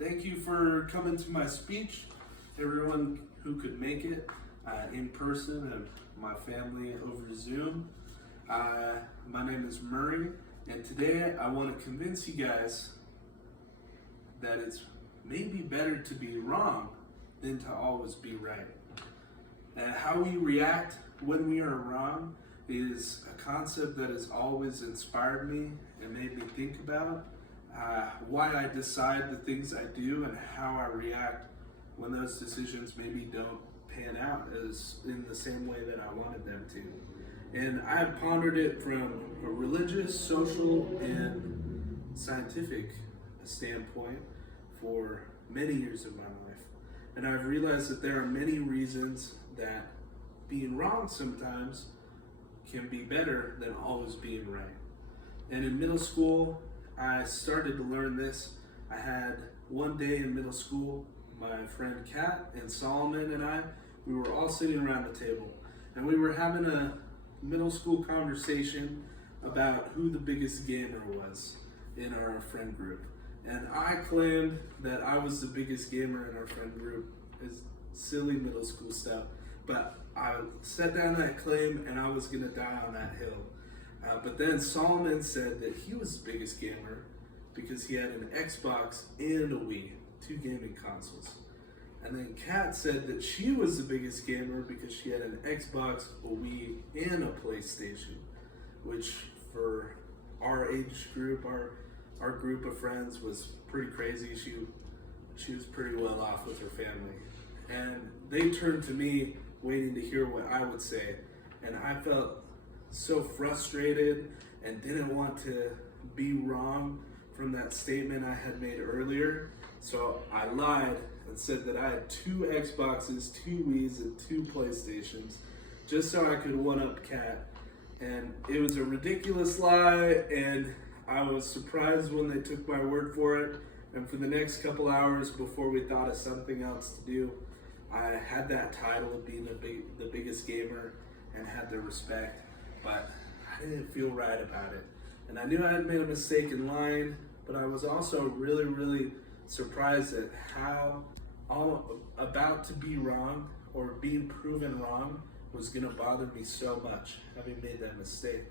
Thank you for coming to my speech, everyone who could make it in person and my family over Zoom. My name is Murray, and today I want to convince you guys that it's maybe better to be wrong than to always be right. How we react when we are wrong is a concept that has always inspired me and made me think about why I decide the things I do and how I react when those decisions maybe don't pan out as in the same way that I wanted them to. And I've pondered it from a religious, social, and scientific standpoint for many years of my life. And I've realized that there are many reasons that being wrong sometimes can be better than always being right. And in middle school, I started to learn this. I had one day in middle school, my friend Kat and Solomon and I, we were all sitting around the table, and we were having a middle school conversation about who the biggest gamer was in our friend group. And I claimed that I was the biggest gamer in our friend group. It's silly middle school stuff, but I set down that claim and I was gonna die on that hill. But then Solomon said that he was the biggest gamer because he had an Xbox and a Wii, two gaming consoles. And then Kat said that she was the biggest gamer because she had an Xbox, a Wii, and a PlayStation, which for our age group, our group of friends was pretty crazy. She was pretty well off with her family. And they turned to me waiting to hear what I would say. And I felt so frustrated and didn't want to be wrong from that statement I had made earlier. So I lied and said that I had two Xboxes, two Wiis, and two PlayStations, just so I could one-up Kat. And it was a ridiculous lie, and I was surprised when they took my word for it. And for the next couple hours before we thought of something else to do, I had that title of being the biggest gamer and had their respect, but I didn't feel right about it. And I knew I had made a mistake in lying, but I was also really, really surprised at how all about to be wrong or being proven wrong was gonna bother me so much, having made that mistake.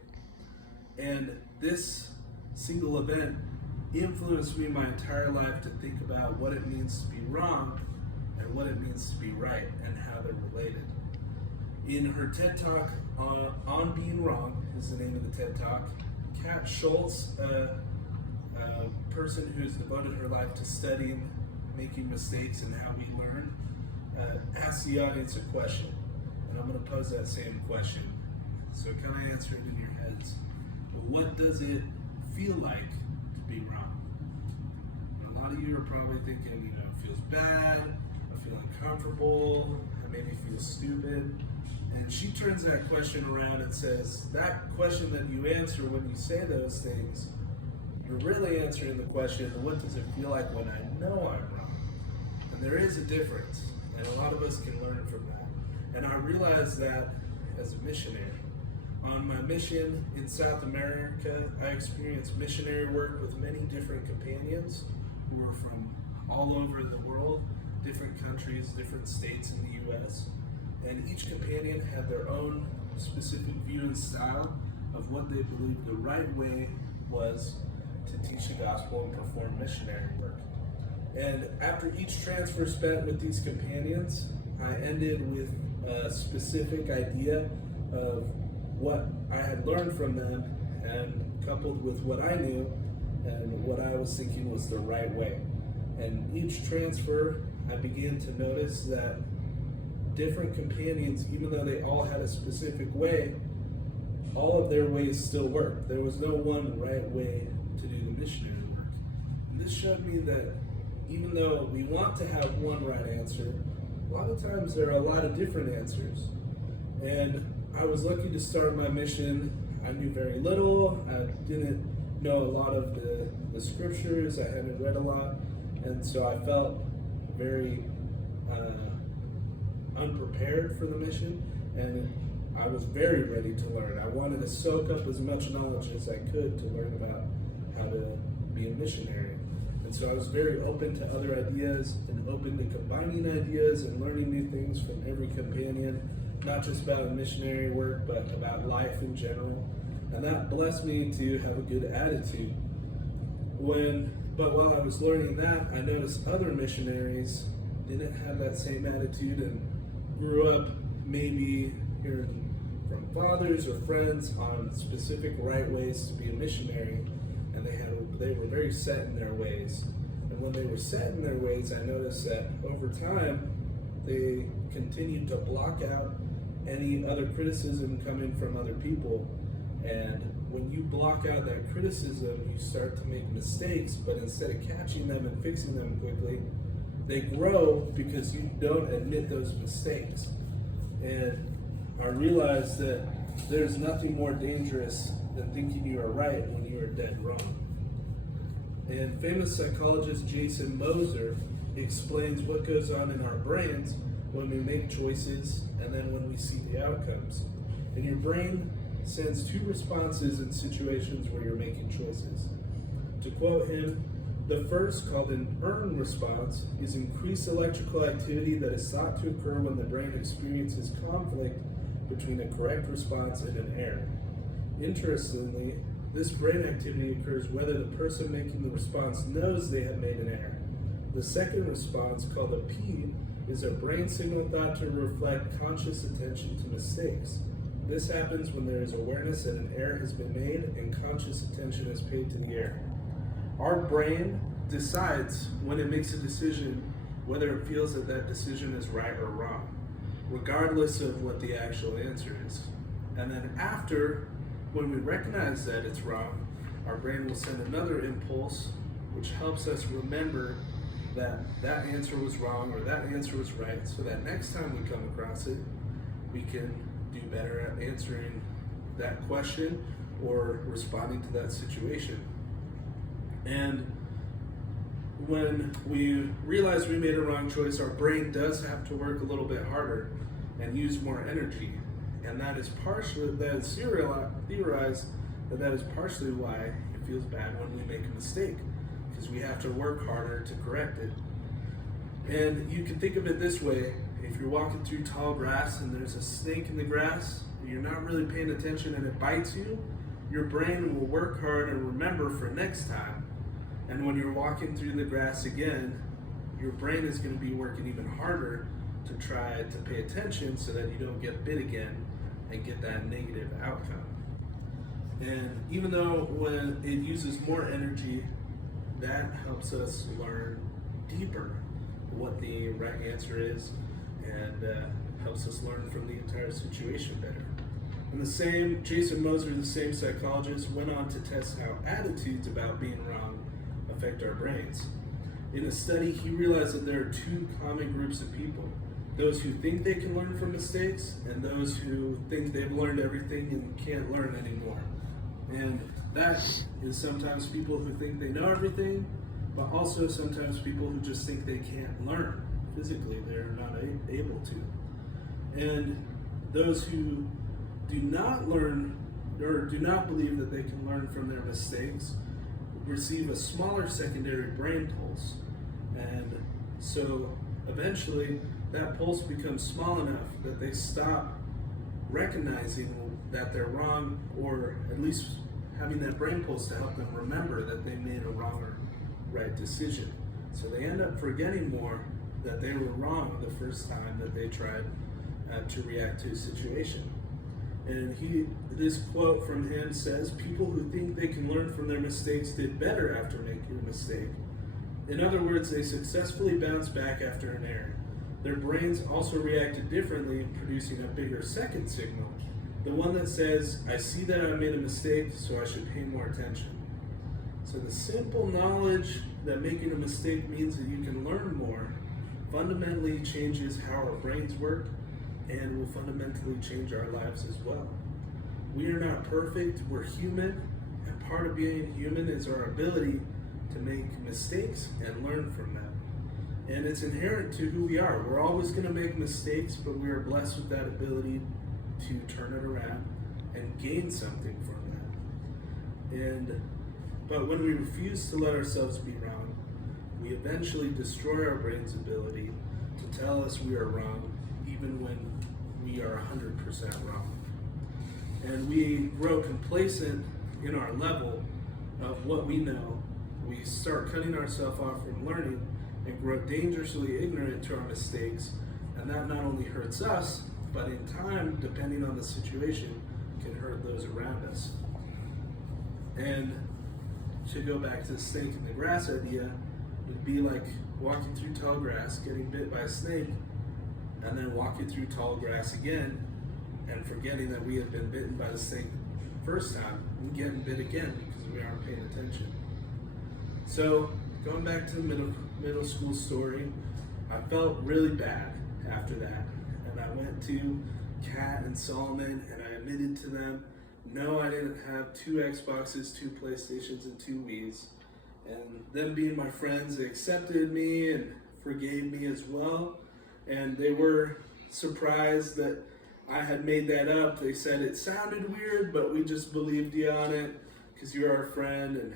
And this single event influenced me my entire life to think about what it means to be wrong and what it means to be right and how they're related. In her TED Talk on Being Wrong is the name of the TED Talk, Kat Schultz, a person who's devoted her life to studying making mistakes and how we learn, asked the audience a question. And I'm going to pose that same question. So kind of answer it in your heads. Well, what does it feel like to be wrong? And a lot of you are probably thinking, it feels bad, I feel uncomfortable, I maybe feel stupid. And she turns that question around and says, that question that you answer when you say those things, you're really answering the question, what does it feel like when I know I'm wrong? And there is a difference, and a lot of us can learn from that. And I realized that as a missionary. On my mission in South America, I experienced missionary work with many different companions who were from all over the world, different countries, different states in the U.S. And each companion had their own specific view and style of what they believed the right way was to teach the gospel and perform missionary work. And after each transfer spent with these companions, I ended with a specific idea of what I had learned from them and coupled with what I knew and what I was thinking was the right way. And each transfer, I began to notice that different companions, even though they all had a specific way, all of their ways still worked. There was no one right way to do the missionary work. And this showed me that even though we want to have one right answer, a lot of times there are a lot of different answers. And I was lucky to start my mission. I knew very little. I didn't know a lot of the scriptures. I hadn't read a lot. And so I felt very unprepared for the mission. And I was very ready to learn. I wanted to soak up as much knowledge as I could to learn about how to be a missionary. And so I was very open to other ideas and open to combining ideas and learning new things from every companion, not just about missionary work, but about life in general. And that blessed me to have a good attitude. But while I was learning that, I noticed other missionaries didn't have that same attitude and grew up maybe hearing from fathers or friends on specific right ways to be a missionary, and they were very set in their ways. And when they were set in their ways, I noticed that over time they continued to block out any other criticism coming from other people. And when you block out that criticism, you start to make mistakes, but instead of catching them and fixing them quickly, they grow because you don't admit those mistakes. And I realized that there's nothing more dangerous than thinking you are right when you are dead wrong. And famous psychologist Jason Moser explains what goes on in our brains when we make choices and then when we see the outcomes. And your brain sends two responses in situations where you're making choices. To quote him, the first, called an earn response, is increased electrical activity that is thought to occur when the brain experiences conflict between a correct response and an error. Interestingly, this brain activity occurs whether the person making the response knows they have made an error. The second response, called a P, is a brain signal thought to reflect conscious attention to mistakes. This happens when there is awareness that an error has been made and conscious attention is paid to the error. Our brain decides when it makes a decision whether it feels that that decision is right or wrong, regardless of what the actual answer is. And then after, when we recognize that it's wrong, our brain will send another impulse which helps us remember that that answer was wrong or that answer was right, so that next time we come across it, we can do better at answering that question or responding to that situation. And when we realize we made a wrong choice, our brain does have to work a little bit harder and use more energy. And that is theorized that is partially why it feels bad when we make a mistake, because we have to work harder to correct it. And you can think of it this way: if you're walking through tall grass and there's a snake in the grass, and you're not really paying attention and it bites you, your brain will work hard and remember for next time. And when you're walking through the grass again, your brain is going to be working even harder to try to pay attention so that you don't get bit again and get that negative outcome. And even though when it uses more energy, that helps us learn deeper what the right answer is and helps us learn from the entire situation better. And the same, Jason Moser, the same psychologist, went on to test how attitudes about being wrong affect our brains. In a study, he realized that there are two common groups of people: those who think they can learn from mistakes and those who think they've learned everything and can't learn anymore. And that is sometimes people who think they know everything, but also sometimes people who just think they can't learn. Physically, they're not able to. And those who do not learn or do not believe that they can learn from their mistakes receive a smaller secondary brain pulse. And so eventually that pulse becomes small enough that they stop recognizing that they're wrong, or at least having that brain pulse to help them remember that they made a wrong or right decision. So they end up forgetting more that they were wrong the first time that they tried to react to a situation. And this quote from him says, "People who think they can learn from their mistakes did better after making a mistake. In other words, they successfully bounced back after an error. Their brains also reacted differently, producing a bigger second signal, the one that says, I see that I made a mistake, so I should pay more attention." So the simple knowledge that making a mistake means that you can learn more fundamentally changes how our brains work and will fundamentally change our lives as well. We are not perfect, we're human, and part of being human is our ability to make mistakes and learn from them. And it's inherent to who we are. We're always going to make mistakes, but we are blessed with that ability to turn it around and gain something from that. But when we refuse to let ourselves be wrong, we eventually destroy our brain's ability to tell us we are wrong, even when we are 100% wrong. And we grow complacent in our level of what we know. We start cutting ourselves off from learning and grow dangerously ignorant to our mistakes. And that not only hurts us, but in time, depending on the situation, can hurt those around us. And to go back to the snake in the grass idea, it'd be like walking through tall grass, getting bit by a snake, and then walking through tall grass again, and forgetting that we had been bitten by the snake first time, and getting bit again because we aren't paying attention. So, going back to the middle school story, I felt really bad after that, and I went to Kat and Solomon, and I admitted to them, no, I didn't have 2 Xboxes, 2 PlayStations, and 2 Wiis. And them being my friends, they accepted me and forgave me as well. And they were surprised that I had made that up. They said it sounded weird, but we just believed you on it because you're our friend and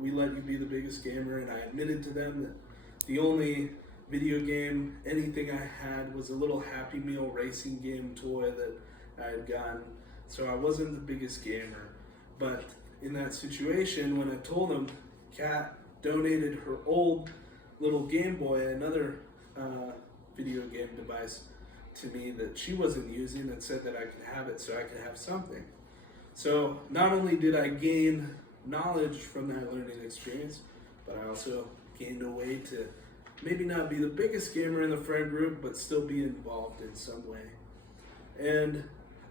we let you be the biggest gamer. And I admitted to them that the only video game, anything I had was a little Happy Meal racing game toy that I had gotten. So I wasn't the biggest gamer. But in that situation, when I told them, Kat donated her old little Game Boy, another video game device, to me that she wasn't using, and said that I could have it so I could have something. So not only did I gain knowledge from that learning experience, but I also gained a way to maybe not be the biggest gamer in the friend group, but still be involved in some way. And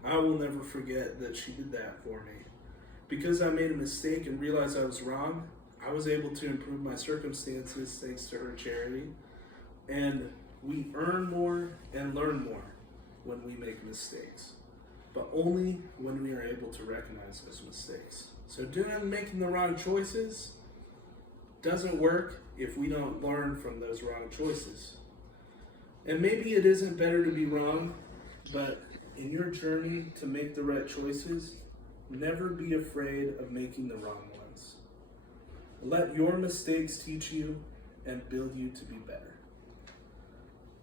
I will never forget that she did that for me. Because I made a mistake and realized I was wrong, I was able to improve my circumstances thanks to her charity. And we earn more and learn more when we make mistakes, but only when we are able to recognize those mistakes. So making the wrong choices doesn't work if we don't learn from those wrong choices. And maybe it isn't better to be wrong, but in your journey to make the right choices, never be afraid of making the wrong ones. Let your mistakes teach you and build you to be better.